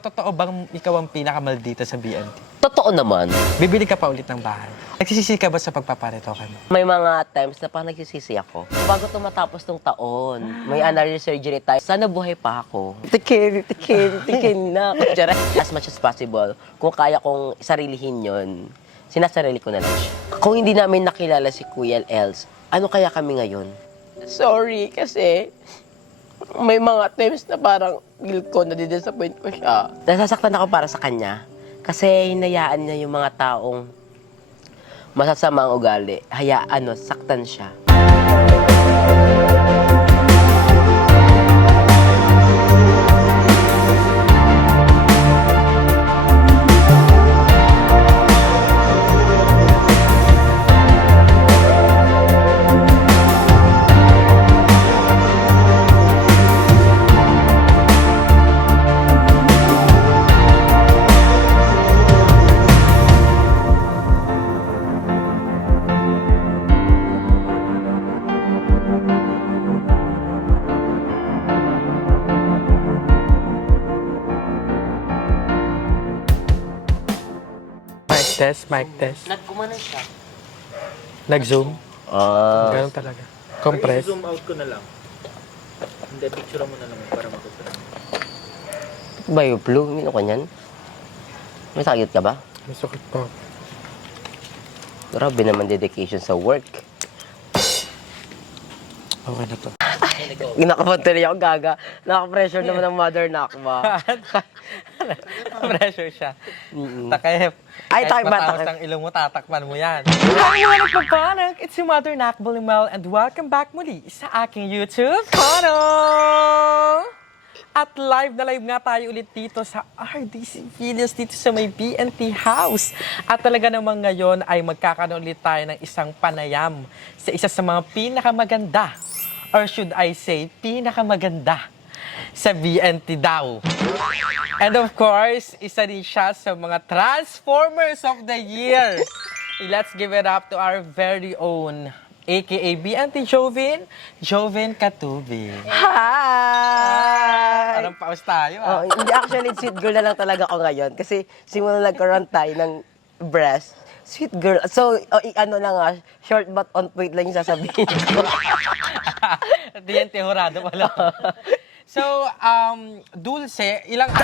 Totoo bang ikaw ang pinakamaldita sa BNT? Totoo naman. Bibili ka pa ulit ng bahay. Nagsisisi ka ba sa pagpaparetoke mo? May mga times na parang nagsisisi ako. Bago matapos tong taon, may another surgery tayo. Sana buhay pa ako. Tikin na. As much as possible, kung kaya kong sarilihin yon, sinasarili ko na lang siya. Kung hindi namin nakilala si Kuya Els, ano kaya kami ngayon? Sorry, kasi may mga times na parang guilt ko, na-disappoint ko siya. Nasasaktan ako para sa kanya. Kasi hinayaan niya yung mga taong masasama ang ugali. Hayaan, saktan siya. Mic test. Nagkumana siya. Nag-zoom. Ah. Ganun talaga. Compress. I-zoom out ko na lang. Hindi, picture mo na lang para makita. Ba yung flu? Mino ko niyan? May sakit ka ba? Masukit po. Grabe naman dedication sa work. Okay na to. Ginakabattery ako, gaga. Naka-pressure naman ng mother nakba. Pressure siya. Takip. Ay, Kahit takip ba? matawas Takip. ang ilong mo, tatakpan mo yan. Hi mga nagpapanak! It's your mother, Nakbalimel, and welcome back muli sa aking YouTube channel! At live na live nga tayo ulit dito sa RDC Videos, dito sa may BNT House. At talaga namang ngayon ay magkakaroon ulit tayo ng isang panayam sa isa sa mga pinakamaganda, or should I say, pinakamaganda sa BNT daw. And of course, isa din siya sa mga Transformers of the Year. Let's give it up to our very own, aka BNT Joven Katubi. Hi! Parang paus tayo Oh, hindi, actually, sweet girl na lang talaga ako ngayon. Kasi simula nagkaroon tayo ng breast, sweet girl. So, ano na nga, short but on point lang yung sasabihin ko. BNT Horado pala. So, Dulce, ilang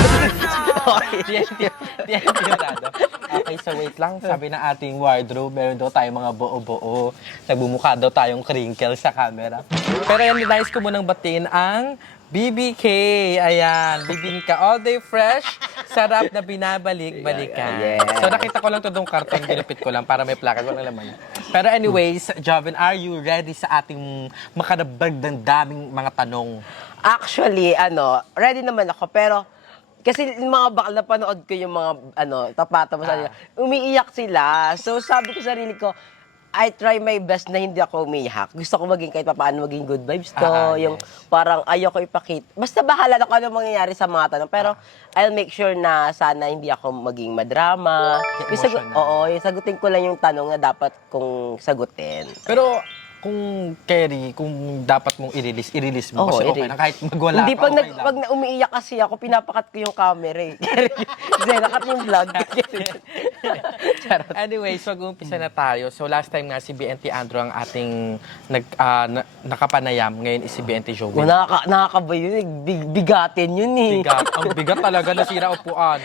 TNT Horado. Okay, so wait lang. Sabi ng ating wardrobe, meron daw tayong mga buo-buo. Nagbumukha daw tayong crinkle sa camera. Pero yan, nais ko munang batiin ang BBK. Ayan, bibingka all day fresh. Sarap na binabalik-balikan. Yeah. So nakita ko lang to dong karton, ginupit ko lang para may plaka ko ng laman. Pero anyways, Joven, are you ready sa ating makadabag ng daming mga tanong? Actually, ready naman ako, pero kasi yung mga bakal na panood ko yung mga, tapata mo sa nila, umiiyak sila. So, sabi ko sa sarili ko, I try my best na hindi ako umiyak. Gusto ko maging kahit paano maging good vibes to. Yung Yes. parang ayoko ipakita. Basta bahala na kung ano mangyayari sa mga tanong. Pero I'll make sure na sana hindi ako maging madrama. Emotional. Yung sagutin ko lang yung tanong na dapat kong sagutin. Pero kung Kerry, kung dapat mong i-release mo, Oo, kasi okay i-release. na, kahit magwala Hindi, ka, pag, okay lang. pag umiiyak kasi ako, pinapakat ko yung camera eh. Kasi nakat yung vlog. Charot. Anyway, so mag-umpisa na tayo. So last time nga si BNT Andrew ang ating nakapanayam. Ngayon is si BNT Joven. Nakakaba yun eh. Bigatin yun eh. Bigat. Ang bigat talaga, nasira upuan.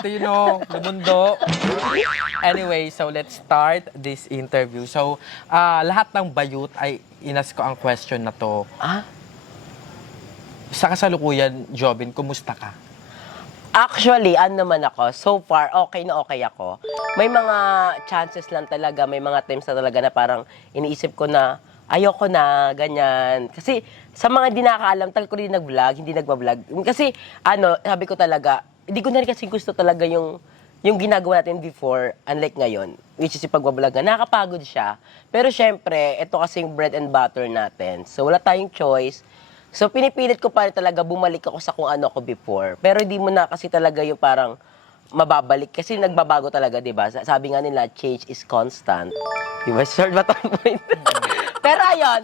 Ito yun o, lumundo. Anyway, so let's start this interview. So, lahat ng bayut ay inas ko ang question na to. Ah? Sa kasalukuyan, Joven, kumusta ka? Actually, naman ako, so far, okay na okay ako. May mga chances lang talaga, may mga times na talaga na parang iniisip ko na ayoko na, ganyan. Kasi sa mga di nakakaalam, talaga ko rin nag-vlog, hindi nagbablog. Kasi, sabi ko talaga, hindi ko na rin kasi gusto talaga yung ginagawa natin before, unlike ngayon, which is yung pagbablog na, nakakapagod siya. Pero syempre, ito kasing bread and butter natin. So, wala tayong choice. So, pinipilit ko pa rin talaga bumalik ako sa kung ano ako before. Pero hindi mo na kasi talaga yung parang mababalik. Kasi nagbabago talaga, di ba? Sabi nga nila, change is constant. Di ba? Short but on point. Pero ayun,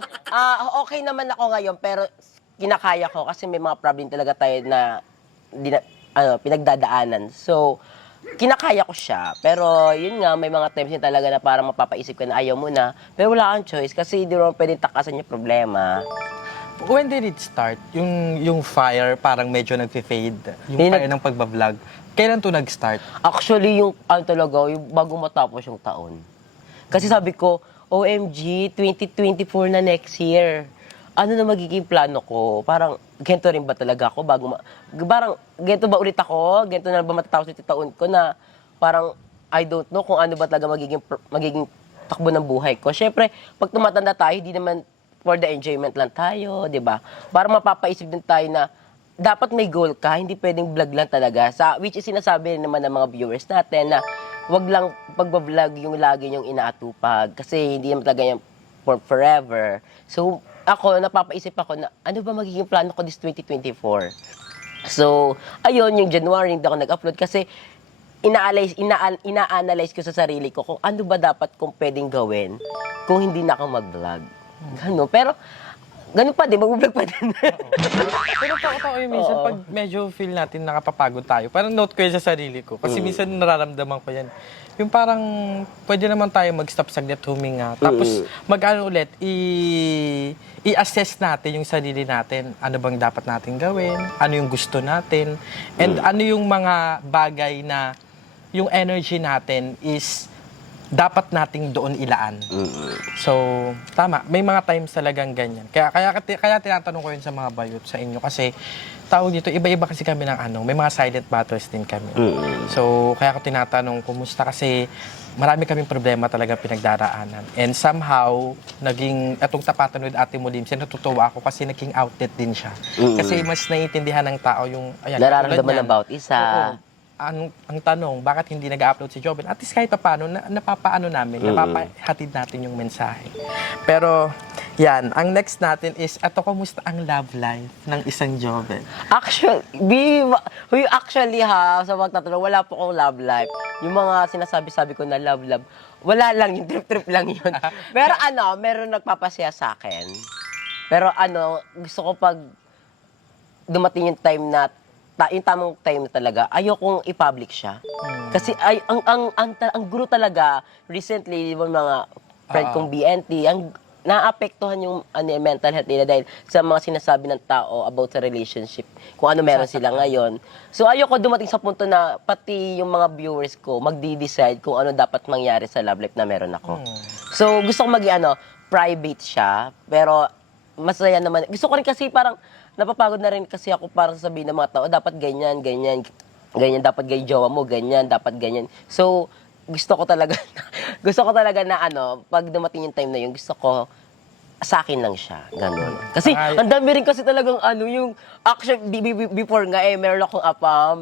okay naman ako ngayon. Pero kinakaya ko kasi may mga problem talaga tayo na pinagdadaanan. So, kinakaya ko siya. Pero, yun nga, may mga times din talaga na parang mapapaisip ka na ayaw mo na. Pero wala kang choice kasi di mo pwedeng takasan yung problema. When did it start? Yung fire parang medyo nag-fade. Yung Hindi fire ng pagbablog. Kailan to nag-start? Actually, yung talaga, yung bago matapos yung taon. Kasi sabi ko, OMG, 2024 na next year. Ano na magiging plano ko? Parang, ganito rin ba talaga ako parang, ganito ba ulit ako? Ganito na ba matatapos yung taon ko na parang, I don't know kung ano ba talaga magiging takbo ng buhay ko. Siyempre, pag tumatanda tayo, hindi naman for the enjoyment lang tayo, di ba? Parang mapapaisip din tayo na, dapat may goal ka, hindi pwedeng vlog lang talaga. Which is sinasabi naman ng mga viewers natin na wag lang pagbablog yung lagi yung inaatupag kasi hindi naman talaga yung for forever. So, ako, napapaisip ako na ano ba magiging plano ko this 2024? So, ayun, yung January hindi ako nag-upload kasi ina-analyze ko sa sarili ko kung ano ba dapat kong pwedeng gawin kung hindi na ako mag-vlog. Gano. Pero, ganun pa din, mag-vlog pa din. Pero tao yung minsan, pag medyo feel natin nakapapagod tayo, parang note ko yun sa sarili ko. Kasi minsan nararamdaman ko yan. Yung parang, pwede naman tayo mag-stop saglit, huminga. Tapos, mag-ano ulit, i-assess natin yung sarili natin. Ano bang dapat natin gawin? Ano yung gusto natin? And ano yung mga bagay na yung energy natin is dapat nating doon ilaan. So, tama. May mga times talagang ganyan. Kaya tinatanong ko yun sa mga bayot sa inyo. Kasi, tawag dito, iba-iba kasi kami ng may mga silent battles din kami. So, kaya ko tinatanong, kumusta? Kasi, marami kaming problema talaga pinagdaraanan. And somehow, atong tapatan with Ate Mulim, natutuwa ako kasi naging outlet din siya. Kasi mas naiintindihan ng tao yung, Nararamdaman ng bawat isa. Oo. Ang tanong, bakit hindi nag-upload si Joven? At least kahit paano, napapaano namin, napapahatid natin yung mensahe. Pero, yan, ang next natin is, kumusta ang love life ng isang Joven? Actually sa magtatanong, wala po akong love life. Yung mga sinasabi-sabi ko na love, wala lang, yung trip-trip lang yun. Pero meron nagpapasaya sa akin. Pero gusto ko pag dumating yung time na yung tamang time na talaga, ayokong i-public siya. Kasi ang guru talaga, recently, yung mga friend kong BNT, ang naapektuhan yung mental health nila dahil sa mga sinasabi ng tao about sa relationship, kung ano meron sila ngayon. So ayoko dumating sa punto na pati yung mga viewers ko magdi-decide kung ano dapat mangyari sa love life na meron ako. So gusto ko private siya, pero masaya naman. Gusto ko rin kasi parang napapagod na rin kasi ako parang sabihin ng mga tao, dapat ganyan, dapat gay jowa mo, ganyan, dapat ganyan. So, gusto ko talaga na pag dumating yung time na yun, gusto ko sa akin lang siya, ganun. Kasi, ang dami rin kasi talagang yung action, before nga meron akong apam.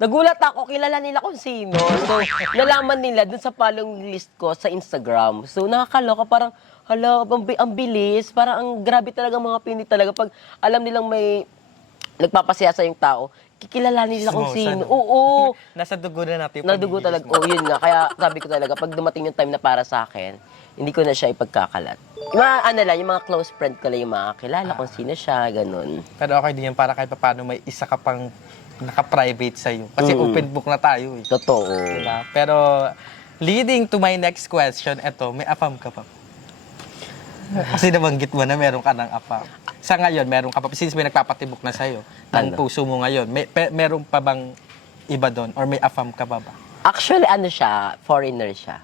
Nagulat ako, kilala nila kung sino. So, nalaman nila dun sa following list ko sa Instagram. So, nakakaloka, parang, ang bilis. Parang ang grabe talaga mga Pinoy talaga. Pag alam nilang may nagpapasaya sa yung tao, kikilalanin nila kung sino. Oo. Nasa dugo na natin. Nadugo talaga. Oo, yun nga. Kaya sabi ko talaga, pag dumating yung time na para sa akin, hindi ko na siya ipagkakalat. Yung mga yung mga close friend ko lang yung mga kilala kung sino siya, ganun. Pero okay din yan para kahit paano may isa ka pang naka-private sa'yo. Kasi open book na tayo eh. Totoo. Diba? Pero leading to my next question, may afam ka pa. Kasi nabanggit mo na meron ka ng afam. Sa ngayon, meron ka pa. Since may nagpapatibok na sa'yo, ng puso mo ngayon, meron pa bang iba doon? Or may afam ka pa ba? Actually, siya, foreigner siya.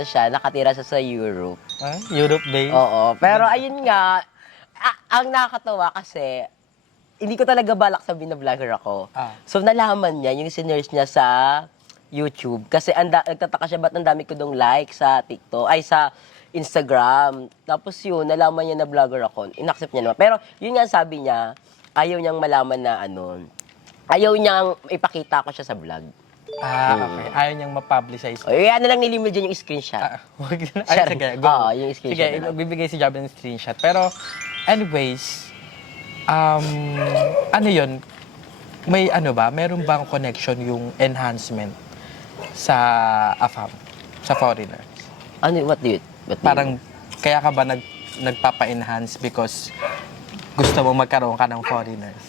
Siya, nakatira siya sa Europe. Europe-based? Oo. Pero ayun nga, ang nakakatawa kasi, hindi ko talaga balak sabihin na vlogger ako. So, nalaman niya, yung sinerge niya sa YouTube. Kasi nagtataka siya, ba't ang dami ko dong like sa TikTok, sa Instagram. Tapos yun, nalaman niya na vlogger ako. Inaccept niya naman. Pero yun nga sabi niya, ayaw niyang malaman na ayaw niyang ipakita ko siya sa vlog. Okay. Ayaw niyang ma-publicize. Yan na lang nilimit dyan yung screenshot. Sige, go. Yung screenshot. Sige, magbibigay si Job ng screenshot. Pero, anyways, yun? May meron bang connection yung enhancement sa AFAM, sa foreigner? What do you Parang, kaya ka ba nagpapa-enhance because gusto mo magkaroon ka ng foreigners?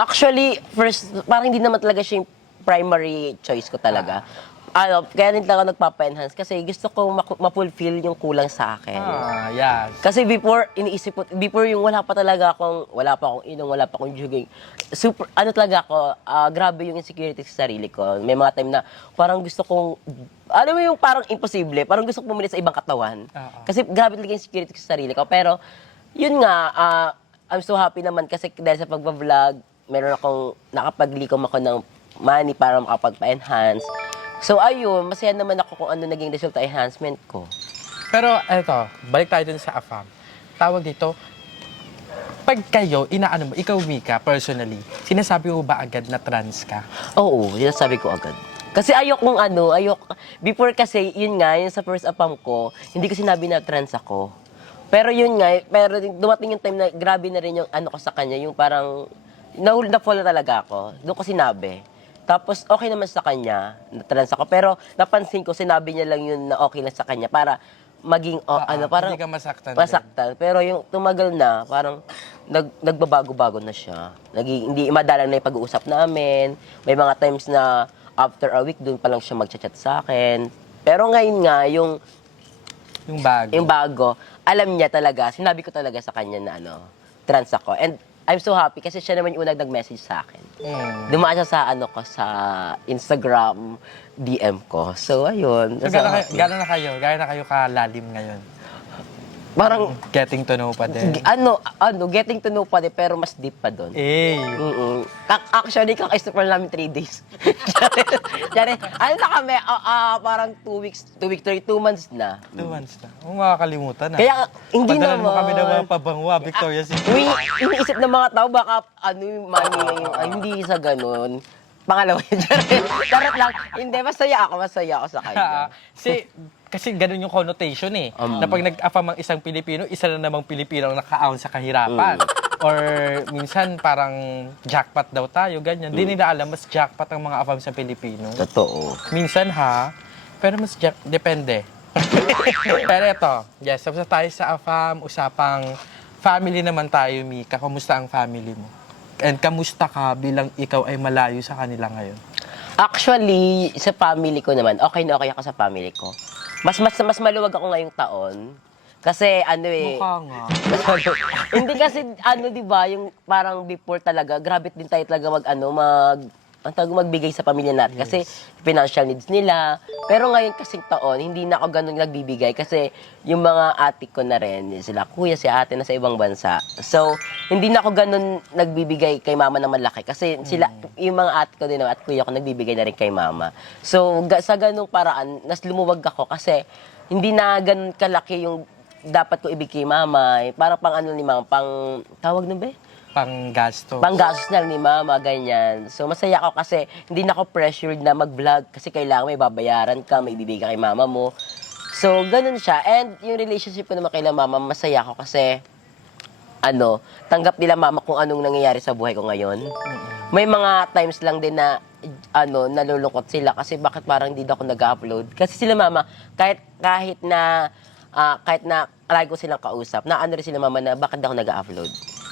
Actually, first, parang hindi naman talaga siya yung primary choice ko talaga. Kaya rin lang ako nagpapa-enhance kasi gusto ko ma-fulfill yung kulang sa akin. Yes. Kasi before, iniisip ko, before yung wala pa akong inong, wala pa akong jogging, super, talaga ako, grabe yung insecurity sa sarili ko. May mga time na parang gusto kong, alam mo yung parang imposible, parang gusto kong bumili sa ibang katawan. Kasi grabe talaga yung insecurity sa sarili ko. Pero, yun nga, I'm so happy naman kasi dahil sa pagbablog, meron akong, nakapaglikom ako ng money para makapagpa-enhance. So, ayun, masaya naman ako kung ano naging resulta enhancement ko. Pero eto, balik tayo dun sa AFAM. Tawag dito, pag kayo, inaano mo, ikaw Mika, personally, sinasabi mo ba agad na trans ka? Oo, yun ang sabi ko agad. Kasi before kasi, yun nga, yun sa first AFAM ko, hindi ko sinabi na trans ako. Pero yun nga, pero dumating yung time na grabe na rin yung ano ko sa kanya, yung parang, na-follow talaga ako. Doon ko sinabi. Tapos, okay naman sa kanya, na trans ako. Pero, napansin ko, sinabi niya lang yun na okay lang sa kanya para maging, parang... Hindi ka masaktan. Masaktan. Pero yung tumagal na, parang nagbabago-bago na siya. Hindi madalang na yung pag-uusap namin. May mga times na after a week, dun pa lang siya mag-chat sa akin. Pero ngayon nga, yung bago, alam niya talaga, sinabi ko talaga sa kanya na trans ako. And I'm so happy kasi siya naman yung unang nag-message sa akin. Dumaan siya sa sa Instagram DM ko. So, ayun. So, gano'n na kayo kalalim ngayon? Parang, Getting to know pa din. getting to know pa din, pero mas deep pa doon. Actually, kakaisip pa namin 3 days. Diyan, na kami, parang 2 weeks, 2 months na. 2 months na. Oo, makakalimutan na. Kaya, hindi Padalan naman. mo kami ng mga pabangwa, Victoria's Secret. Iniisip ng mga tao, baka hindi sa ganun. Pangalawa yun. Charot lang. Hindi, masaya ako sa kanya. Kasi ganun yung connotation eh. Na pag nag-afam ang isang Pilipino, isa na namang Pilipino ang nakaahon sa kahirapan. Or minsan parang jackpot daw tayo, ganyan. Hindi nila alam, mas jackpot ang mga afam sa Pilipino. Totoo. Minsan pero mas depende. Pero ito, yes, tapos tayo sa afam, usapang family naman tayo, Mika. Kamusta ang family mo? And kamusta ka bilang ikaw ay malayo sa kanila ngayon? Actually, sa family ko naman, okay na okay ako sa family ko. Mas maluwag ako ngayong taon. Kasi Mukha nga. Hindi kasi di ba, yung parang before talaga, grabe din tayo talaga magbigay sa pamilya natin kasi financial needs nila. Pero ngayon kasing taon, hindi na ako ganun nagbibigay kasi yung mga ate ko na rin, sila kuya, si ate na sa ibang bansa. So, hindi na ako ganun nagbibigay kay mama na malaki kasi yung mga ate ko din at kuya ko nagbibigay na rin kay mama. So, sa ganung paraan, nas lumuwag ako kasi hindi na ganun kalaki yung dapat ko ibigay kay mama. Para pang ni mama, pang tawag nun ba? Panggastos. Panggastos na lang ni mama, ganyan. So, masaya ako kasi hindi na ako pressured na mag-vlog kasi kailangan may babayaran ka, may ibibigay kay mama mo. So, ganun siya. And yung relationship ko naman kay mama, masaya ako kasi tanggap nila mama kung anong nangyayari sa buhay ko ngayon. May mga times lang din na nalulungkot sila kasi bakit parang hindi ako nag-upload. Kasi sila mama, kahit na lagi ko silang kausap, rin sila mama na bakit ako nag-upload.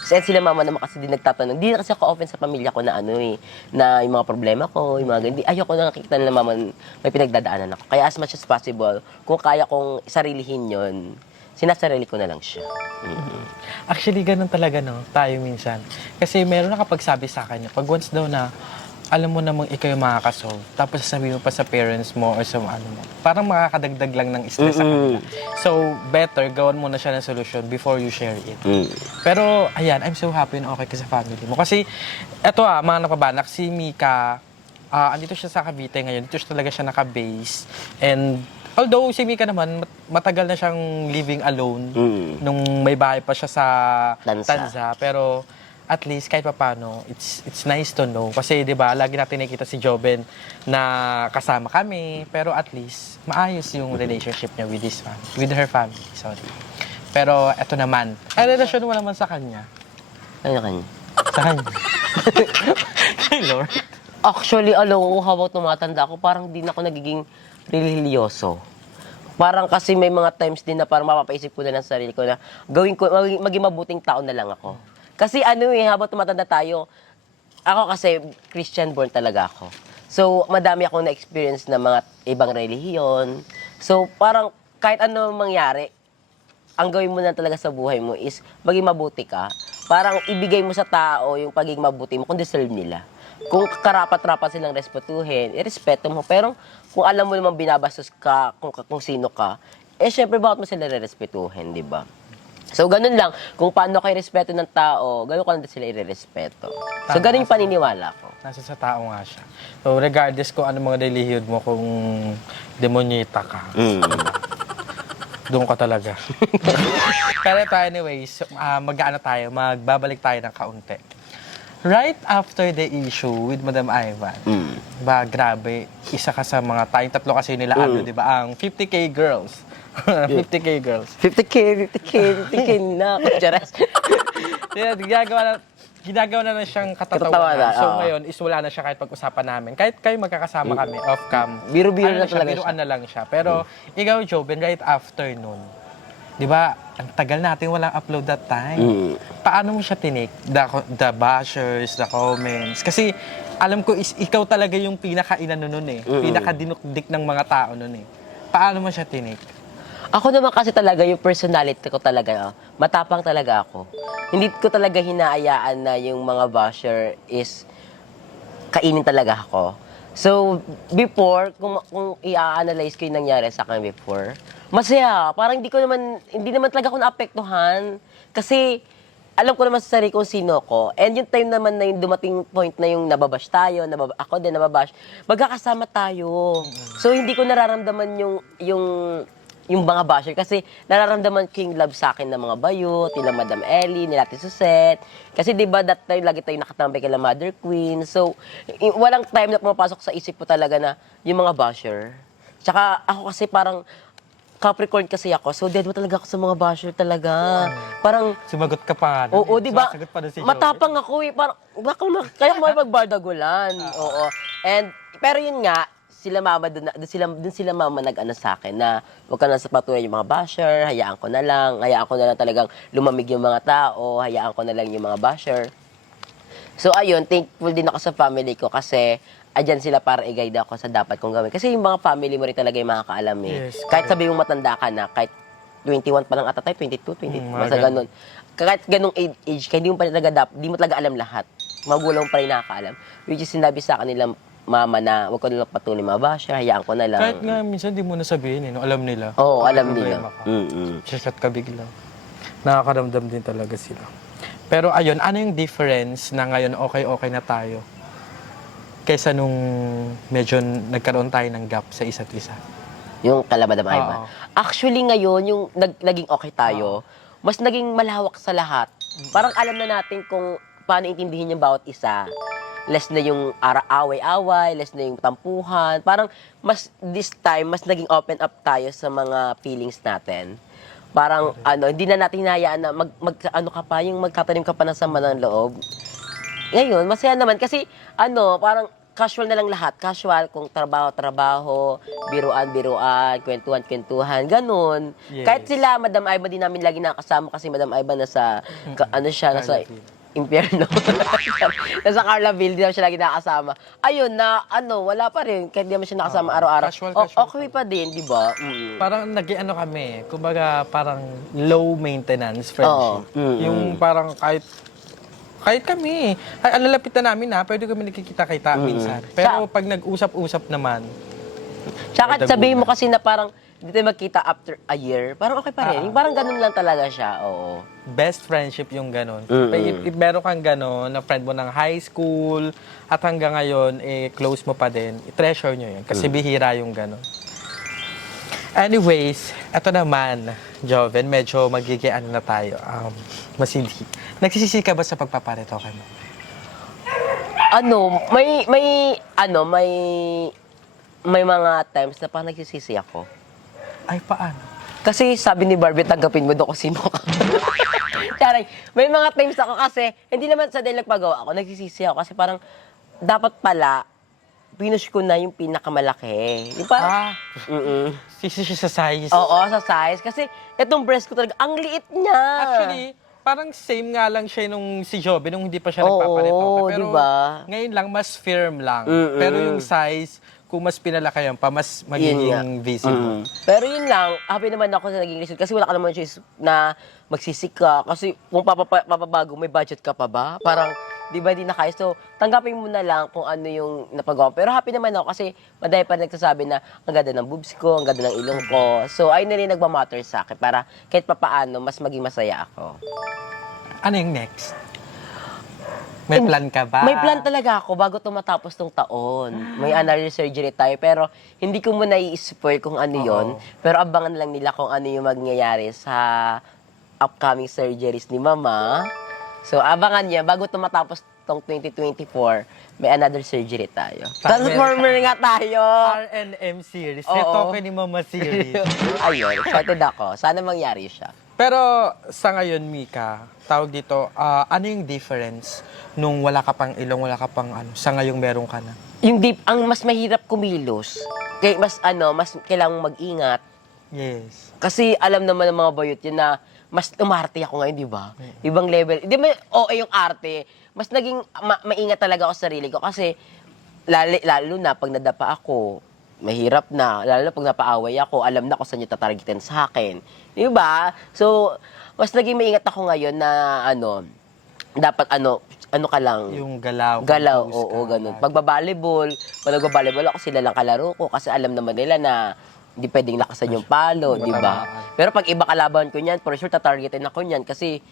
And sila mama naman kasi din nagtatanong. Di na kasi ako open sa pamilya ko na na yung mga problema ko, yung mga ganyan. Ayoko na nakikita nila mama may pinagdadaanan ako. Kaya as much as possible, kung kaya kong sarilihin yon, sinasarili ko na lang siya. Actually, ganun talaga, tayo minsan. Kasi meron nakapagsabi sa akin, pag once daw na alam mo namang ikaw yung makakasolve, tapos sasabihin mo pa sa parents mo or sa mo, parang makakadagdag lang ng stress sa kanila. So, better, gawan mo na siya ng solution before you share it. Pero, ayan, I'm so happy na okay ka sa family mo. Kasi, eto mga napabanak, si Mika, andito siya sa Cavite ngayon, dito talaga siya naka-base. And, although si Mika naman, matagal na siyang living alone nung may bahay pa siya sa Tanza. Pero, at least kahit paano, it's nice to know. Kasi 'di ba, lagi natin nakikita si Joben na kasama kami, pero at least maayos yung relationship niya with her family. Sorry. Pero eto naman, ang relasyon mo naman sa kanya. Ano kanya? Sa kanya. Kay Lord. Actually, habang tumatanda ako, parang di na ako nagiging religyoso. Parang kasi may mga times din na parang mapapaisip ko na ng sarili ko na maging mabuting tao na lang ako. Kasi habang tumatanda tayo, ako kasi Christian born talaga ako. So, madami akong na-experience na mga ibang relihiyon. So, parang kahit ano mangyari, ang gawin mo na talaga sa buhay mo is maging mabuti ka. Parang ibigay mo sa tao yung pagiging mabuti mo kung deserve nila. Kung karapat-rapat silang respetuhin, irespeto mo. Pero kung alam mo namang binabastos ka, kung sino ka, syempre bakit mo sila re-respetuhin, di ba? So, ganun lang. Kung paano kayo respeto ng tao, ganun ka lang din sila i-respeto. So, ganun yung paniniwala ko. Nasa sa tao nga siya. So, regardless kung ano mga relihiyon mo, kung demonyeta ka, doon ka talaga. Pero ito, anyways, magbabalik tayo ng kaunti. Right after the issue with Madam Ivan, ba, grabe, isa ka sa mga tayong tatlo kasi nila, di ba, ang 50K girls. 50K girls. 50K na. Charas. Ginagawa na siyang Katatawanan, katatawanan. So oo. ngayon, is wala na siya kahit pag-usapan namin. Kahit kayo magkakasama kami off-cam. Biro-biro na siya, talaga biruan na lang siya. Pero ikaw, Joven, right after nun, di ba, ang tagal natin walang upload that time. Paano mo siya tinik? The bashers, the comments. Kasi alam ko, ikaw talaga yung pinaka-inano nun eh. Pinaka-dinukdik ng mga tao nun eh. Paano mo siya tinik? Ako naman kasi talaga, yung personality ko talaga, matapang talaga ako. Hindi ko talaga hinaayaan na yung mga basher is kainin talaga ako. So, before, kung i-analyze ko yung nangyari sa akin before, masaya. Parang hindi naman talaga ako naapektuhan. Kasi, alam ko naman sa sarili kung sino ko. And yung time naman na yung dumating point na yung nababash tayo, ako din nababash, magkakasama tayo. So, hindi ko nararamdaman yung mga basher kasi nararamdaman ko yung love sa akin ng mga bayot, nila Madam Ellie, nila Ate Suset. Kasi di ba that time lagi tayo nakatambay kay Mother Queen. So, walang time na pumapasok sa isip ko talaga na yung mga basher. Tsaka ako kasi parang Capricorn kasi ako, so dead mo talaga ako sa mga basher talaga. Parang, Sumagot ka pa nga. oo, di ba? Sumasagot pa na si Joven. Matapang ako eh. Parang, kaya ko magbardagulan. Oo. And, pero yun nga, dun sila mama nag-ano sa akin na huwag ka na sa patuloy yung mga basher, hayaan ko na lang talagang lumamig yung mga tao, hayaan ko na lang yung mga basher. So ayun, thankful din ako sa family ko kasi andyan sila para i-guide ako sa dapat kong gawin. Kasi yung mga family mo rin talaga yung makakaalam eh. Yes, Kahit sabi mong matanda ka na, kahit 21 pa lang ata tayo, 22, 20, basta ganun. Kahit ganung age, kaya di mo talaga alam lahat. Magulang mo pa rin nakakaalam. Which is sinabi sa kanila mama na huwag ko na lang patuloy mga basher, hayaan ko na lang. Kahit nga minsan di mo na sabihin eh, no? Alam nila. Oo, alam Problema nila. ka. Shot ka bigla. Nakakaramdam din talaga sila. Pero ayun, ano yung difference na ngayon okay na tayo kaysa nung medyo nagkaroon tayo ng gap sa isa't isa? Yung kala Madam Ivan. Oo. Actually ngayon, yung naging okay tayo, mas naging malawak sa lahat. Parang alam na natin kung paano intindihin yung bawat isa. Less na yung away-away, less na yung tampuhan. Parang this time, mas naging open up tayo sa mga feelings natin. Parang hindi na natin hinahayaan na magtatanim ka pa ng sama ng loob. Ngayon, masaya naman kasi parang casual na lang lahat. Casual, kung trabaho, biruan, kwentuhan, ganun. Yes. Kahit sila, Madam Ivan, din namin lagi nakasama kasi Madam Ivan nasa, nasa impyerno. Nasa Carlaville, di naman siya lagi nakasama. Ayun, wala pa rin. Kahit di naman siya nakasama araw-araw. Casual. Okay pa din, di ba? Parang kami, kumbaga parang low maintenance friendship. Oo. Yung parang kahit kami, alalapit na namin pwede kami nakikita-kita minsan. Pero pag nag-usap-usap naman, Tsaka May sabihin mo dagulan. kasi na parang hindi tayo magkita after a year, parang okay pa rin. Yung parang ganun lang talaga siya, oo. best friendship yung ganon. If meron kang ganon na friend mo ng high school at hanggang ngayon, close mo pa din, i-treasure nyo yun. Kasi bihira yung ganon. Anyways, eto naman, Joven, medyo magiging na tayo. Masindi. Nagsisisi ka ba sa pagpapareto ka mo? May mga times na parang nagsisisi ako. Ay, paano? Kasi sabi ni Barbie, tanggapin mo doon kung sino ka. Charay, may mga times ako kasi, hindi naman sa dahil nagpagawa ako, nagsisisi ako kasi parang dapat pala, pinush ko na yung pinakamalaki. Yung parang, Sisi siya sa size. oo, sa size. Kasi itong breast ko talaga, ang liit niya. Actually, parang same nga lang siya nung si Joby nung hindi pa siya Oo, nagpaparetoke. Pero diba? ngayon lang, mas firm lang. Pero yung size, kung mas pinalakayan pa, mas magiging visible. Pero yun lang, happy naman ako sa naging result kasi wala ka naman choice na magsisika. Kasi kung papabago, may budget ka pa ba? Parang, di ba, di na kaya. So, tanggapin mo na lang kung ano yung napagawa. Pero happy naman ako kasi madami pa nagsasabi na ang ganda ng boobs ko, ang ganda ng ilong ko. So, ayun na rin nagmamatter sa akin para kahit papaano, mas maging masaya ako. Ano yung next? May plan ka ba? May plan talaga ako bago tumatapos tong taon. May another surgery tayo, pero hindi ko muna i-spoil kung ano yon. Pero abangan lang nila kung ano yung mangyayari sa upcoming surgeries ni Mama. So, abangan niya, bago tumatapos tong 2024, may another surgery tayo. Transformer nga tayo! RNM series. Oo. Ito ni Mama series. Ayun, excited ako. Sana mangyari siya. Pero sa ngayon, Mika, tawag dito, ano yung difference nung wala ka pang ilong, wala ka pang ano, sa ngayong meron ka na? Yung deep, ang mas mahirap kumilos. Kaya mas kailangang mag-ingat. Yes. Kasi alam naman ng mga bayot yun na mas umarte ako ngayon, di ba? Ibang level. Di ba, yung arte, mas naging maingat talaga ako sa sarili ko kasi lalo na pag nadapa ako, mahirap na. Lalo na pag napaaway ako, alam na kung saan yung tatargetin sa akin. Di ba? So, mas naging maingat ako ngayon na dapat ka lang. Yung galaw. Galaw, compose oo, ka. ganun. Pag babalibol, pag nagbabalibol ako, sila lang kalaro ko kasi alam naman nila na hindi pwedeng lakasan yung palo, di ba? Pero pag iba kalaban ko niyan, for sure tatargetin ako niyan kasi,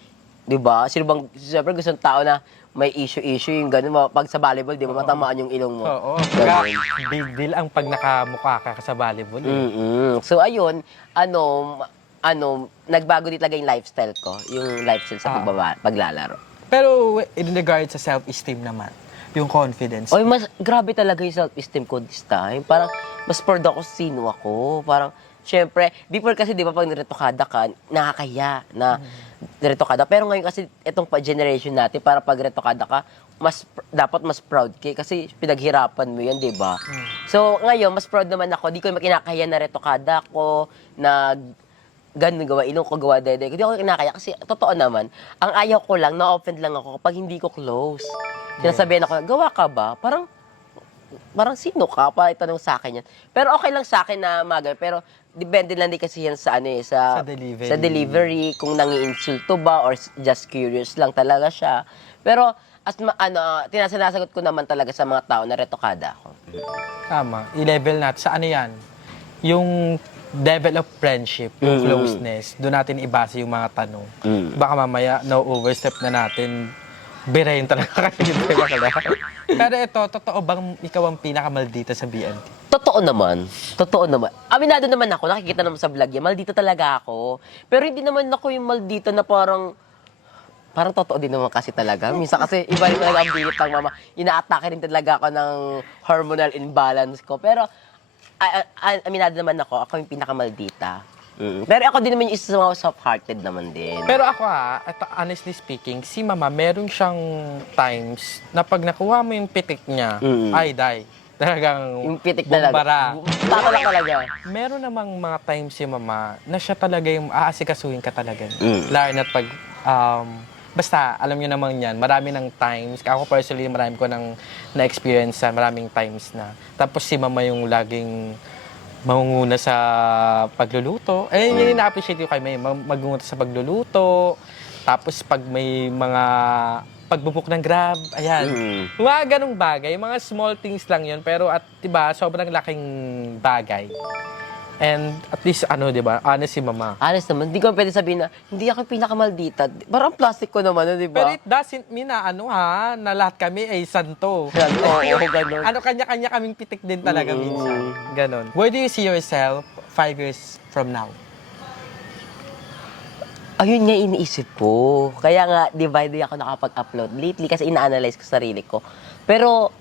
di ba? Siyempre gusto ng tao na may issue yung ganun. Pag sa volleyball, di ba, matamaan yung ilong mo. Oo. Ganun. Big deal ang pag nakamukha ka sa volleyball. So, ayun, nagbago din talaga yung lifestyle ko. Yung lifestyle sa paglalaro. Pero in regard sa self-esteem naman, yung confidence. Oy, grabe talaga yung self-esteem ko this time. Parang, mas proud ako sa sino ako. Parang, syempre, before kasi, di ba, pag niretokada ka, nakakaya na niretokada. Pero ngayon kasi, itong generation natin, para pag retokada ka, dapat mas proud ka. Kasi pinaghirapan mo yan, di ba? So, ngayon, mas proud naman ako. Di ko kinakaya na retokada ko, na ganun gawa, ilong ko gawa, dede. Hindi ako kinakaya kasi totoo naman, ang ayaw ko lang, na-offend lang ako kapag hindi ko close. Sinasabihan ako, gawa ka ba? Parang sino ka? Pa itanong sa akin yan. Pero okay lang sa akin na magal. Pero depende lang din kasi yan sa Sa delivery. Sa delivery, kung nangi-insulto ba or just curious lang talaga siya. Pero sinasagot ko naman talaga sa mga tao na retokada ako. Tama. I-level natin. Sa ano yan? Yung level of friendship, yung closeness, doon natin ibase yung mga tanong. Baka mamaya, no overstep na natin, birayin talaga kayo. Pero ito, totoo bang ikaw ang pinakamaldita sa BNT? Totoo naman. Aminado naman ako, nakikita naman sa vlog yan, maldita talaga ako. Pero hindi naman ako yung maldita na parang totoo din naman kasi talaga. Minsan kasi iba rin talaga ang bilit ng mama. Ina-atake rin talaga ako ng hormonal imbalance ko. Pero aminado naman ako yung pinakamaldita. Pero ako din naman yung isa sa mga soft-hearted naman din. Pero ako honestly speaking, si Mama, meron siyang times na pag nakuha mo yung pitik niya, ay, die. Talagang Yung pitik bumbara. talaga. Tatala talaga. Meron namang mga times si Mama na siya talaga yung aasikasuhin ka talaga. Lalo na pag, basta, alam niyo naman yan, marami ng times, ako personally, marami ko na-experience maraming times na. Tapos si Mama yung laging mangunguna sa pagluluto. Yun na-appreciate ko kay May, magunguna sa pagluluto. Tapos pag may mga pagbubuk ng Grab, ayan. Mga ganong bagay, mga small things lang yun, pero diba, sobrang laking bagay. And at least, diba, honest si Mama. Honest naman, hindi ko pwede sabihin na, hindi ako pinakamaldita. Parang plastic ko naman, di Pero ba? it doesn't mean na, na lahat kami ay santo. Oo, ganun. Kanya-kanya kaming pitik din talaga minsan. Ganon. Where do you see yourself 5 years from now? Ayun nga iniisip ko. Kaya nga, divide ako nakapag-upload lately kasi ina-analyze ko sarili ko. Pero,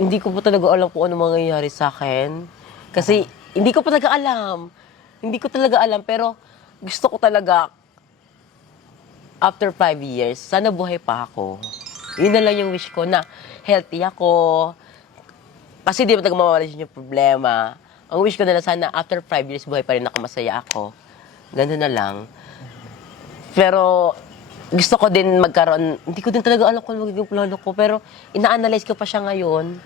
hindi ko pa talaga alam kung ano mangyayari sa akin. Kasi, hindi ko talaga alam. Pero, gusto ko talaga, after 5 years, sana buhay pa ako. Yun na lang yung wish ko na healthy ako. Kasi di ba nagmamawala yung problema. Ang wish ko na lang sana, after 5 years, buhay pa rin ako, masaya ako. Ganun na lang. Pero, gusto ko din magkaroon, hindi ko din talaga alam kung ano magiging plano ko, pero ina-analyze ko pa siya ngayon.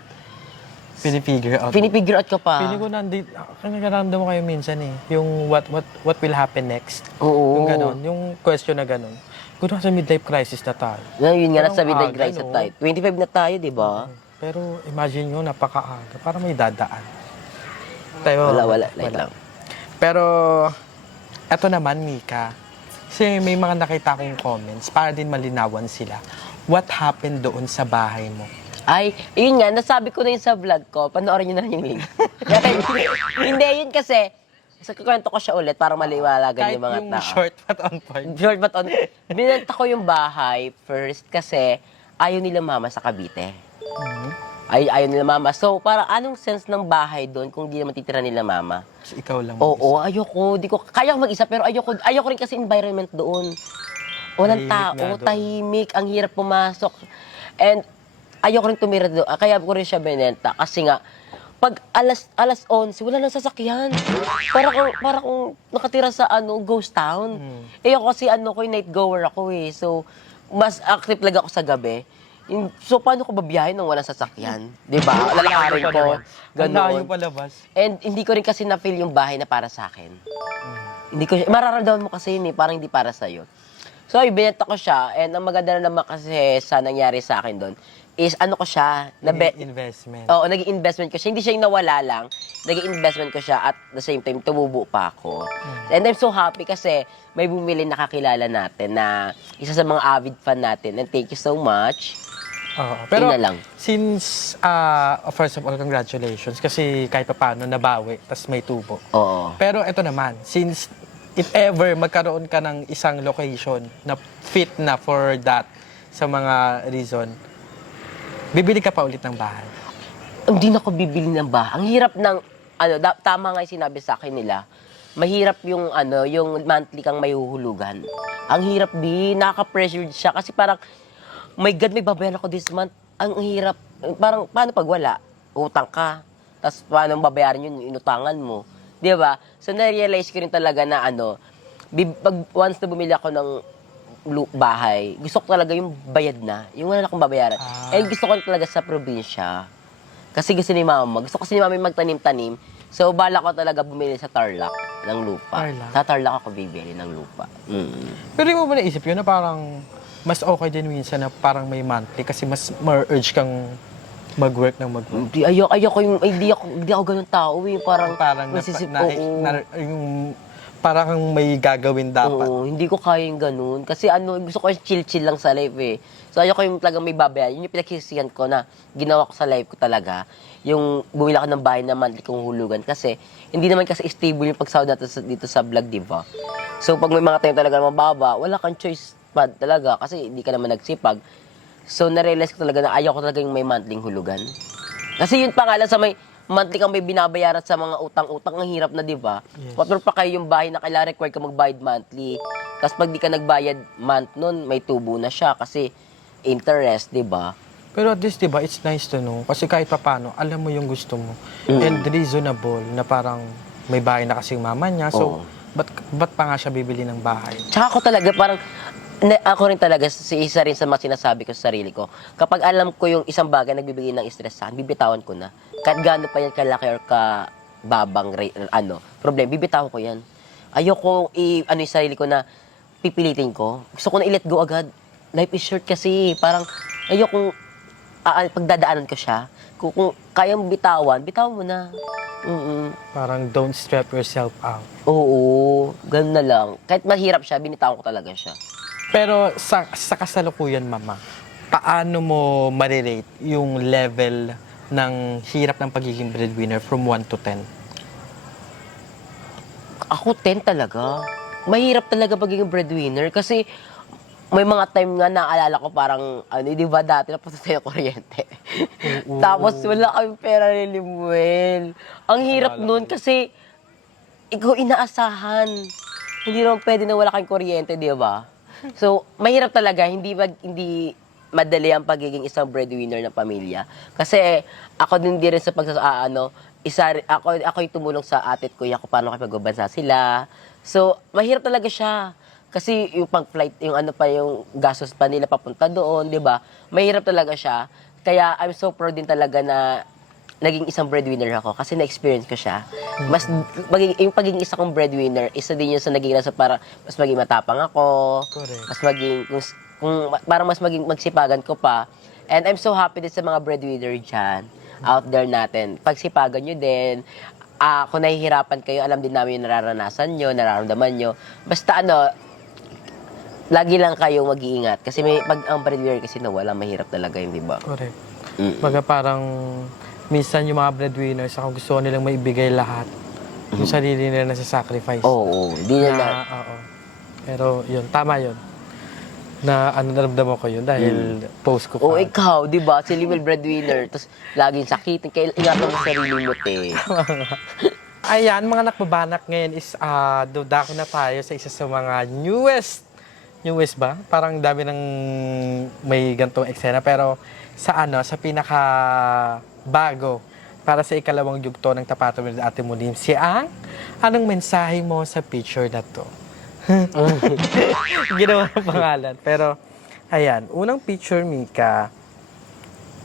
Pinifigure out. Pinipigure out ko pa. Feeling ko nagkaramdam mo kayo minsan eh. Yung what will happen next. Oo. Yung ganon, yung question na ganon. Kung nasa midlife crisis na tayo. Yun nga, nasa Parang midlife aga, crisis no? tayo. 25 na tayo, di ba? Pero imagine nyo, napakaaga. Parang may dadaan. Tayo, Wala. Like lang. Pero, eto naman, Mika. Kasi may mga nakita akong comments para din malinawan sila. What happened doon sa bahay mo? Ay, yun nga, nasabi ko na yun sa vlog ko. Panoorin nyo na lang yung link. Hindi, yun kasi, sa kukwento ko siya ulit para maliwalagan Kahit yung mga yung tao. short but on point. Short but on. Binenta ko yung bahay first kasi ayaw nila mama sa Cavite. Ayaw nila mama. So, parang anong sense ng bahay doon kung di naman titira nila mama? So, ikaw lang. Oo, ayoko. Kaya ko mag-isa, pero ayoko rin kasi environment doon. Walang Tahimik nga tao, doon. tahimik, ang hirap pumasok. And ayoko rin tumira doon. Kaya ko rin siya binenta kasi nga, pag alas 11, wala nang sasakyan. Para kung nakatira sa ghost town. Eh ako kasi ko night goer ako eh. So, mas active lang ako sa gabi. So, paano ko babiyahin nung walang sasakyan? Di ba? Lalakarin ko. Ang layo Ganon. palabas. And hindi ko rin kasi na-feel yung bahay na para sa akin. Hindi ko mararamdaman mo kasi yun eh, parang hindi para sa'yo. So, ibinenta ko siya. And ang maganda na naman kasi sa nangyari sa akin doon is ko siya, Investment. Oo, naging investment ko siya. Hindi siya yung nawala lang. Naging investment ko siya at the same time, tumubo pa ako. And I'm so happy kasi may bumili nakakilala natin na isa sa mga avid fan natin. And thank you so much. Oo. Pero, Yun na lang. since, first of all, congratulations. Kasi kahit pa paano, nabawi. Tas may tubo. Oo. Pero ito naman, since if ever magkaroon ka ng isang location na fit na for that sa mga reason, bibili ka pa ulit ng bahay. Hindi na ako bibili ng bahay. Ang hirap ng, tama nga yung sinabi sa akin nila, mahirap yung, yung monthly kang may huhulugan. Ang hirap, nakaka-pressured siya. Kasi parang, my God, may babayaran ako this month. Ang hirap. Parang, paano pag wala? Utang ka. Tapos, paano babayaran yun? Inutangan mo. Di ba? So, na-realize ko rin talaga na, once na bumili ako ng bahay, gusto ko talaga yung bayad na. Yung wala na akong babayaran. And gusto ko talaga sa probinsya. Kasi gusto ni mama. Gusto kasi ni mama yung magtanim-tanim. So, bala ko talaga bumili sa Tarlac ng lupa. Tarlac? Sa Tarlac ako bibili ng lupa. Pero di mo ba naisip yun na parang mas okay din minsan na parang may monthly kasi mas ma-urge kang mag-work ng mag-work. Ayoko yung, hindi ako ganun tao. Parang masisip, yung parang kang may gagawin dapat. Oo, hindi ko kaya yung ganun. Kasi gusto ko yung chill-chill lang sa life eh. So ayoko yung talagang may babayaran. Yun yung pinagsisihan ko na ginawa ko sa life ko talaga. Yung bumila ko ng bahay na monthly kong hulugan. Kasi hindi naman kasi stable yung pagsahod natin dito sa vlog, di ba? So pag may mga tayo talaga mababa, wala kang choice pa talaga kasi hindi ka naman nagsipag. So narealize ko talaga na ayoko talaga yung may monthly hulugan. Kasi yun pa nga lang sa may monthly kang may binabayaran sa mga utang-utang, ang hirap na, di ba? Yes. Patro pa kayo yung bahay na kailangan required ka magbayad monthly. Tapos pag di ka nagbayad month nun, may tubo na siya kasi interest, di ba? Pero at least, di ba, it's nice to know. Kasi kahit pa paano, alam mo yung gusto mo. And reasonable na parang may bahay na kasing mama niya. So, ba't pa nga siya bibili ng bahay? Tsaka ako talaga parang, ako rin talaga, isa rin sa mga sinasabi ko sa sarili ko, kapag alam ko yung isang bagay nagbibigay ng stress sa akin, bibitawan ko na. Kahit gaano pa yan kalaki or kababang problem, bibitawan ko yan. Ayoko yung sarili ko na pipilitin ko. Gusto ko na i-let go agad. Life is short kasi, parang ayokong pagdadaanan ko siya. Kung kayang bitawan mo na. Parang don't strap yourself out. Oo, ganun na lang. Kahit mahirap siya, binitawan ko talaga siya. Pero sa kasalukuyan, mama, paano mo marirate yung level ng hirap ng pagiging breadwinner from 1 to 10? Ako 10 talaga. Mahirap talaga pagiging breadwinner kasi may mga time nga naaalala ko parang, di ba dati napunta tayo ng kuryente. Tapos wala kaming pera ni Limuel. Ang hirap nun kasi ikaw inaasahan. Hindi naman pwede na wala kang kuryente, di ba? So, mahirap talaga. Hindi madali ang pagiging isang breadwinner ng pamilya. Kasi ako din rin sa ako yung tumulong sa atit ko, ako paano kapag bansa sila. So, mahirap talaga siya. Kasi yung pag-flight, yung ano pa, yung gastos pa nila papunta doon, di ba? Mahirap talaga siya. Kaya I'm so proud din talaga na naging isang breadwinner ako kasi na-experience ko siya. Mas yung pagiging isa kong breadwinner, isa din yun sa naging rason para mas maging matapang ako. Correct. Mas maging para mas maging magsipagan ko pa. And I'm so happy din sa mga breadwinner dyan out there natin. Pagsipagan nyo din. Kung nahihirapan kayo, alam din namin yung nararanasan nyo, nararamdaman nyo. Basta lagi lang kayo mag-iingat. Kasi pag ang breadwinner kasi nawala, mahirap talaga yun, di ba? Correct. Baga parang minsan yung mga breadwinners, ako gusto nilang maibigay lahat. Yung sarili nila na sacrifice. Oo, di na na. Oo. Pero yun, tama yun. Na naramdaman ko yun dahil post ko pa. Oo, ikaw, di ba? Si Limel breadwinner, tapos laging sakitin. Kaya ingatan mo sa sarili mo, te. Ayan, mga nakbabanak ngayon is dudako na tayo sa isa sa mga newest ba? Parang dami ng may gantong eksena. Pero sa pinaka bago para sa ikalawang yugto ng Tapatan with Ate Molin, anong mensahe mo sa picture na to? Ginawa ng pangalan. Pero, ayan, unang picture, Mika,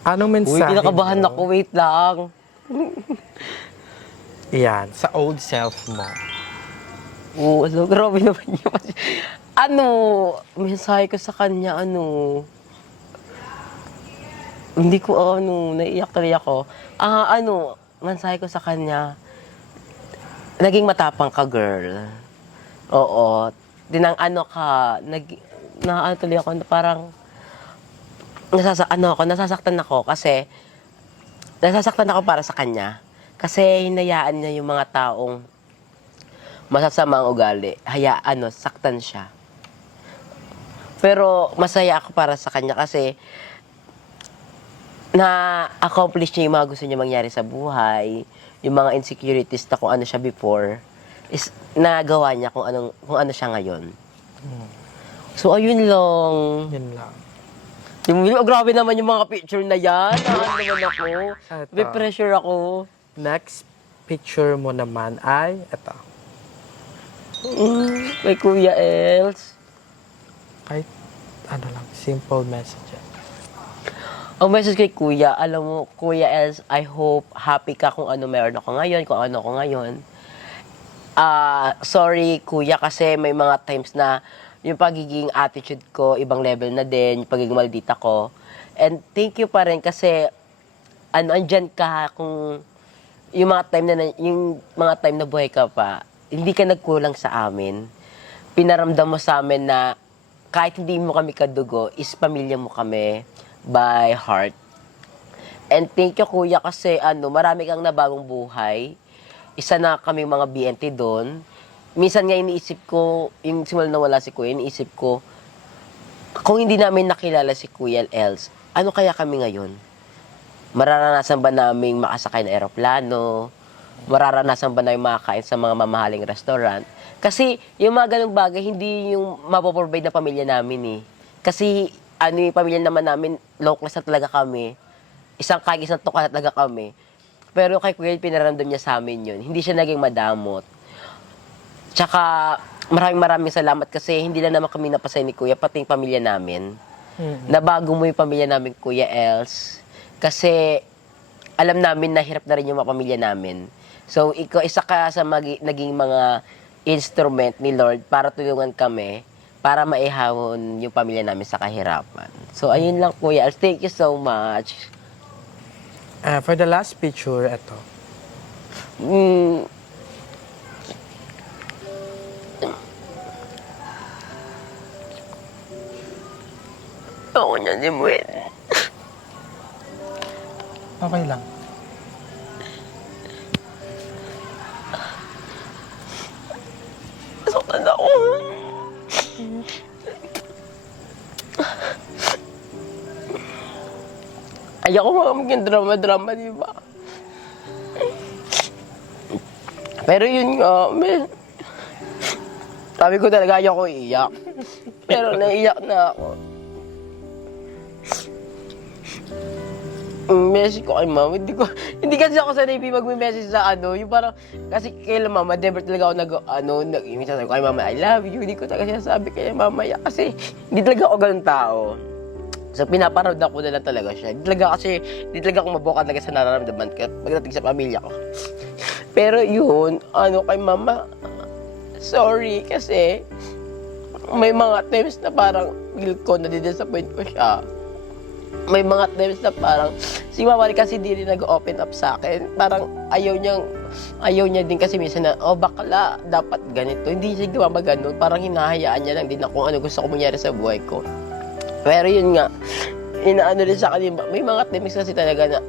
anong mensahe Uy, kinakabahan mo? ako. Wait lang. Ayan, sa old self mo. Oo, grabe naman yun. Mensahe ko sa kanya, hindi ko, naiiyak tuloy ako. Mensahe ko sa kanya, naging matapang ka, girl. Oo. Tuloy ako, na parang, nasasaktan ako kasi, nasasaktan ako para sa kanya. Kasi hinayaan niya yung mga taong masasamang ugali. Saktan siya. Pero masaya ako para sa kanya kasi na-accomplish niya yung mga gusto niya mangyari sa buhay, yung mga insecurities na kung ano siya before, is nagawa niya kung ano siya ngayon. So, ayun lang. Yun lang. Grabe naman yung mga picture na yan. Naman ako. Eto. May pressure ako. Next picture mo naman ay, eto. May Kuya Els. Kahit, simple message. Ang message kay Kuya, alam mo, Kuya Els, I hope happy ka kung ano meron ako ngayon, kung ano ako ngayon. Sorry, Kuya, kasi may mga times na yung pagiging attitude ko, ibang level na din, yung pagiging maldita ko. And thank you pa rin kasi, andyan ka kung yung mga time na buhay ka pa, hindi ka nagkulang sa amin. Pinaramdam mo sa amin na kahit hindi mo kami kadugo, is pamilya mo kami by heart. And thank you, Kuya, kasi marami kang nabagong buhay. Isa na kami mga BNT doon. Minsan nga iniisip ko, yung simula na wala si Kuya, iniisip ko, kung hindi namin nakilala si Kuya Els, ano kaya kami ngayon? Mararanasan ba naming makasakay na eroplano? Mararanasan ba namin makakain sa mga mamahaling restaurant? Kasi yung mga ganung bagay, hindi yung mapoprovide na pamilya namin eh. Kasi yung pamilya naman namin, low class na talaga kami. Isang tuka na talaga kami. Pero kay Kuya, pinaramdam niya sa amin yun. Hindi siya naging madamot. Tsaka, maraming salamat kasi hindi lang naman kami napasay ni Kuya, pati yung pamilya namin. Nabago mo yung pamilya namin, Kuya Els. Kasi, alam namin na hirap na rin yung mga pamilya namin. So, ikaw, isa ka sa naging mga instrument ni Lord para tulungan kami para maihawon yung pamilya namin sa kahirapan. So, ayun lang, Kuya Els. Thank you so much. For the last picture, eto. Ako niya ni Muet. Okay lang. Nasaktan ako. Ayoko mga maging drama-drama, di ba? Pero yun nga, sabi ko talaga ayoko iiyak. Pero naiiyak na ako. message ko kay mama, hindi kasi ako sanay mag-message sa ano, yung parang, kasi kay mama, never talaga ako minsan sabi ko kay mama, I love you, hindi ko talaga sinasabi kay mama, kasi hindi talaga ako ganun tao. So, pinaparamdam ko na lang talaga siya. Hindi talaga ako mabuka talaga sa nararamdaman ko pagdating sa pamilya ko. Pero yun, kay mama, sorry, kasi may mga times na parang feel ko, nadidisappoint ko siya. May mga times na parang si mama kasi di rin nag-open up sa akin. Parang ayaw niya din kasi minsan na, bakla, dapat ganito. Hindi siya gumama ganun. Parang hinahayaan niya lang din na kung ano gusto ko mangyari sa buhay ko. Pero yun nga, inaano rin sa akin, may mga times kasi talaga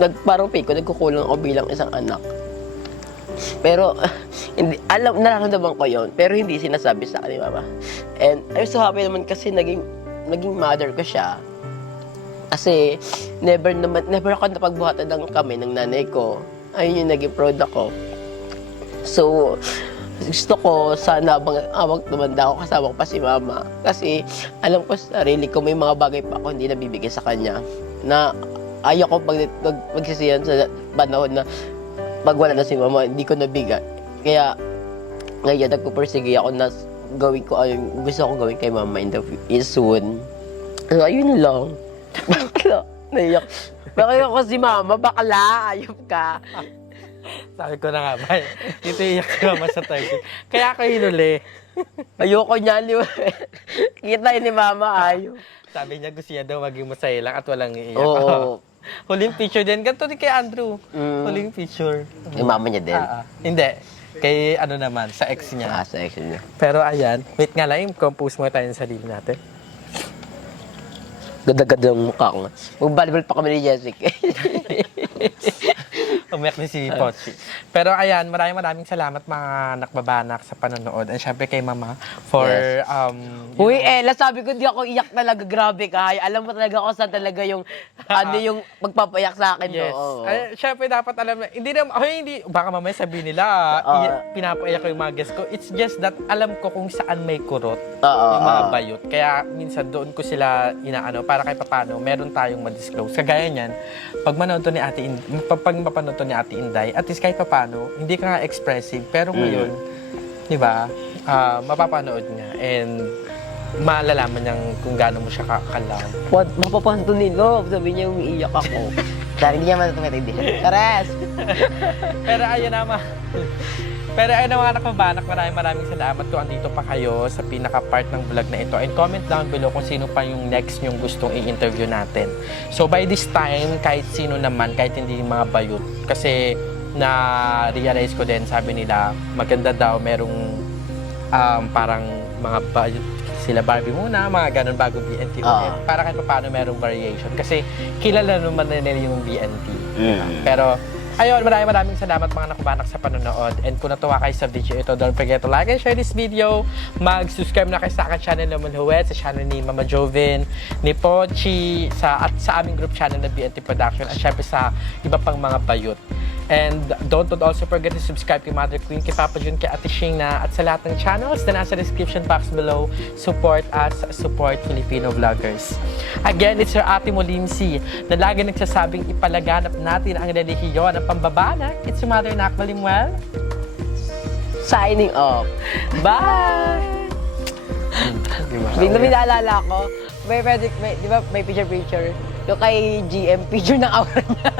na parang fake ko, nagkukulang ako bilang isang anak. Pero, nararamdaman ko yun, pero hindi sinasabi sa akin ni mama. And I'm so happy naman kasi naging mother ko siya. Kasi, never ako napagbuhatan ng kami ng nanay ko. Ayun yung naging proud ako. So, gusto ko sana habang tumanda ako kasama ko pa si mama. Kasi, alam ko sa sarili ko, may mga bagay pa ako hindi nabibigay sa kanya. Na ayaw ko magsisiyan sa panahon na pag wala na si mama, hindi ko nabigay. Kaya, ngayon, nagpupursige ako na gawin ko yung gusto ko gawin kay mama soon. So, ayun lang. Bakla. Naiyak. Bakla ako si mama, bakla. Ayop ka. Sabi ko na nga ba, dito iyak si mama sa target. Kaya ako hinuli. Ayoko niyan. Kita ni mama, ayop. Sabi niya gusto niya daw maging masaya lang at walang iiyak. Oo. Huling picture din. Ganito din kay Andrew. Huling picture. Yung mama niya din. Hindi. Kay naman, sa ex niya. Sa ex niya. Pero ayan, wait nga lang, compose mo tayo sa sarili natin. Ganda-ganda ng mukha ko. Mag-volleyball pa kami ni Jessica. Umiyak din si Pochi. Pero ayan, maraming salamat mga nakbabanak sa panonood. And syempre kay Mama for... Yes. Uy, Ella, sabi ko di ako iyak talaga. Grabe ka. Alam mo talaga kung saan talaga yung yung magpapayak sa akin. Yes. No? Ay, syempre dapat alam na, hindi, baka mamaya sabihin nila, pinapaiyak ko yung mga guests ko. It's just that alam ko kung saan may kurot yung mga bayot. Kaya minsan doon ko sila inaano, para kahit papano, meron tayong ma-disclose. Kagaya niyan, pag manood to ni mapanood to ni Ate Inday, at least kahit papano, hindi ka nga expressive, pero ngayon, di ba, mapapanood niya. And malalaman niyang kung gaano mo siya kakalaw. What? Mapapanto ni Love. Sabi niya, umiiyak ako. Dari hindi niya matutumitindihan. Taras! Pero ayun naman. Pero ayun na mga nakabanak, maraming salamat kung andito pa kayo sa pinaka-part ng vlog na ito. And comment down below kung sino pa yung next yung gustong i-interview natin. So by this time, kahit sino naman, kahit hindi yung mga bayot. Kasi na-realize ko din, sabi nila, maganda daw merong parang mga bayot. Sila Barbie muna, mga ganun bago BNT ulit. Para kahit paano merong variation. Kasi kilala naman na nila yung BNT. Pero ayun, maraming salamat mga nakabanak sa panonood. And kung natuwa kayo sa video ito, don't forget to like and share this video. Mag-subscribe na kayo sa akin channel na Mulhuwet, sa channel ni Mama Jovin, ni Pochi, at sa aming group channel na BNT Production, at syempre sa iba pang mga bayot. And don't also forget to subscribe kay Mother Queen, kay Papa Jun, kay Ate Shingna, at sa lahat ng channels na nasa description box below. Support us, support Filipino vloggers. Again, it's your Ate Molimsi na lagi nagsasabing ipalaganap natin ang relihiyon ng pambabanak. It's your Mother Nakbalimuel. Signing off. Bye! Bigla may naalala ko, di ba may picture? Yung kay GM, picture ng aura niya.